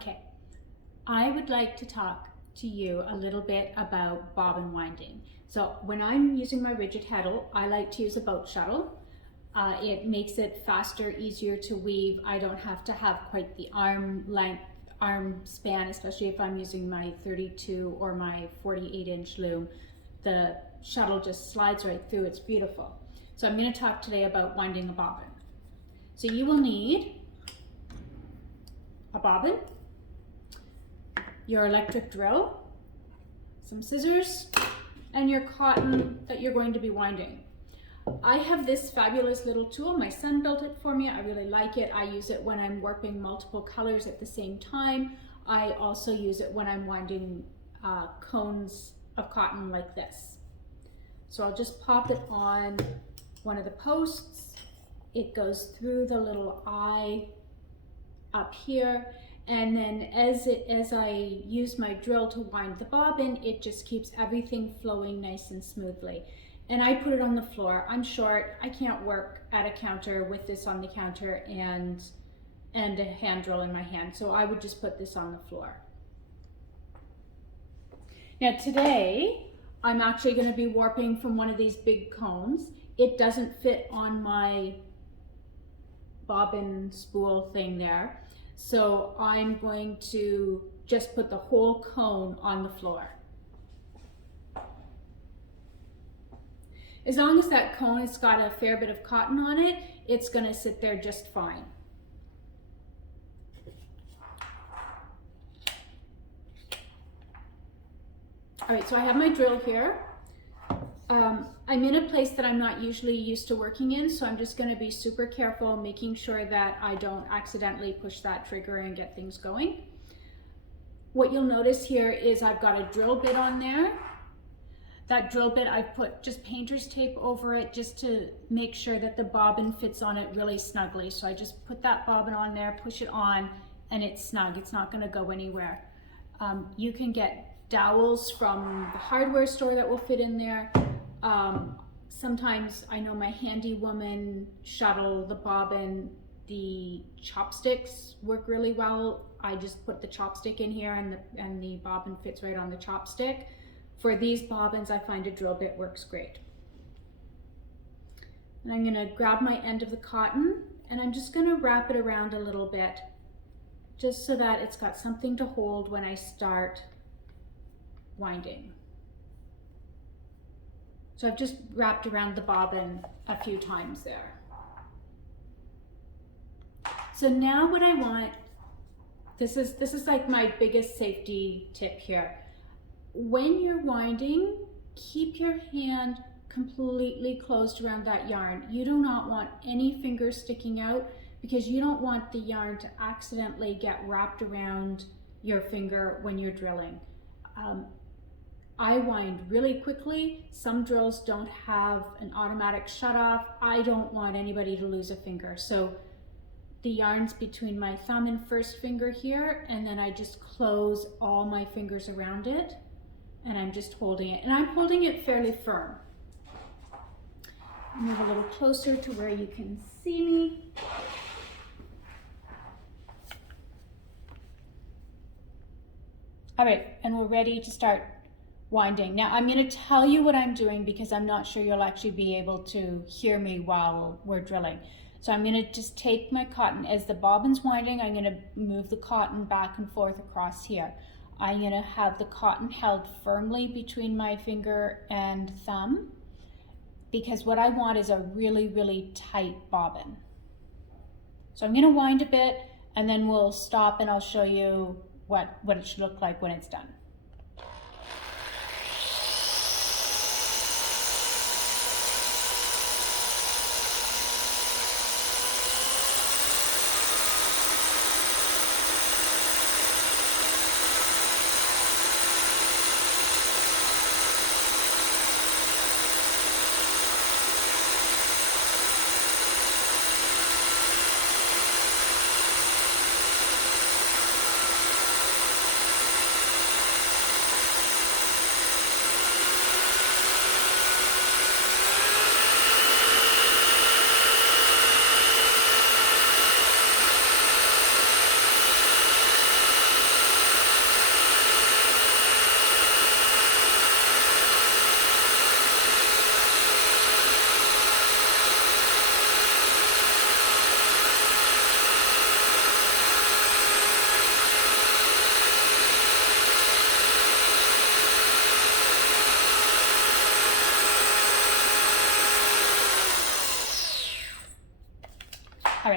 Okay, I would like to talk to you a little bit about bobbin winding. So when I'm using my rigid heddle, I like to use a boat shuttle. It makes it faster, easier to weave. I don't have to have quite the arm length, arm span, especially if I'm using my 32 or my 48-inch loom. The shuttle just slides right through. It's beautiful. So I'm going to talk today about winding a bobbin. So you will need a bobbin, your electric drill, some scissors, and your cotton that you're going to be winding. I have this fabulous little tool. My son built it for me. I really like it. I use it when I'm warping multiple colors at the same time. I also use it when I'm winding cones of cotton like this. So I'll just pop it on one of the posts. It goes through the little eye up here, and then as I use my drill to wind the bobbin, it just keeps everything flowing nice and smoothly. And I put it on the floor. I'm short. I can't work at a counter with this on the counter and a hand drill in my hand. So I would just put this on the floor. Now today, I'm actually going to be warping from one of these big cones. It doesn't fit on my bobbin spool thing there. So I'm going to just put the whole cone on the floor. As long as that cone has got a fair bit of cotton on it, it's going to sit there just fine. All right, so I have my drill here. I'm in a place that I'm not usually used to working in, so I'm just going to be super careful, making sure that I don't accidentally push that trigger and get things going. What you'll notice here is I've got a drill bit on there. That drill bit, I've put just painter's tape over it just to make sure that the bobbin fits on it really snugly. So I just put that bobbin on there, push it on, and it's snug. It's not going to go anywhere. You can get dowels from the hardware store that will fit in there. Sometimes I know my handy woman shuttle, the bobbin, the chopsticks work really well. I just put the chopstick in here and the bobbin fits right on the chopstick. For these bobbins, I find a drill bit works great. And I'm going to grab my end of the cotton and I'm just going to wrap it around a little bit just so that it's got something to hold when I start winding. So I've just wrapped around the bobbin a few times there. So now what I want, this is like my biggest safety tip here. When you're winding, keep your hand completely closed around that yarn. You do not want any fingers sticking out because you don't want the yarn to accidentally get wrapped around your finger when you're drilling. I wind really quickly. Some drills don't have an automatic shut off. I don't want anybody to lose a finger. So the yarn's between my thumb and first finger here, and then I just close all my fingers around it, and I'm just holding it. And I'm holding it fairly firm. Move a little closer to where you can see me. All right, and we're ready to start winding. Now I'm going to tell you what I'm doing because I'm not sure you'll actually be able to hear me while we're drilling. So I'm going to just take my cotton. As the bobbin's winding, I'm going to move the cotton back and forth across here. I'm going to have the cotton held firmly between my finger and thumb because what I want is a really, really tight bobbin. So I'm going to wind a bit and then we'll stop and I'll show you what it should look like when it's done.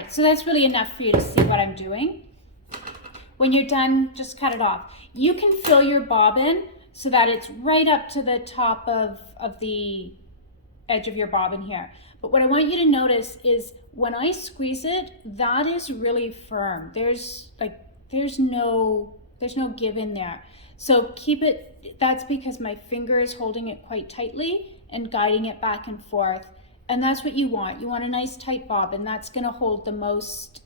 right, so that's really enough for you to see what I'm doing. When you're done, just cut it off. You can fill your bobbin so that it's right up to the top of the edge of your bobbin here. But what I want you to notice is when I squeeze it, that is really firm. There's no give in there. So keep it, that's because my finger is holding it quite tightly and guiding it back and forth. And that's what you want. You want a nice tight bobbin. That's gonna hold the most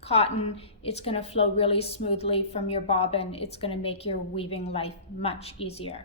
cotton. It's gonna flow really smoothly from your bobbin. It's gonna make your weaving life much easier.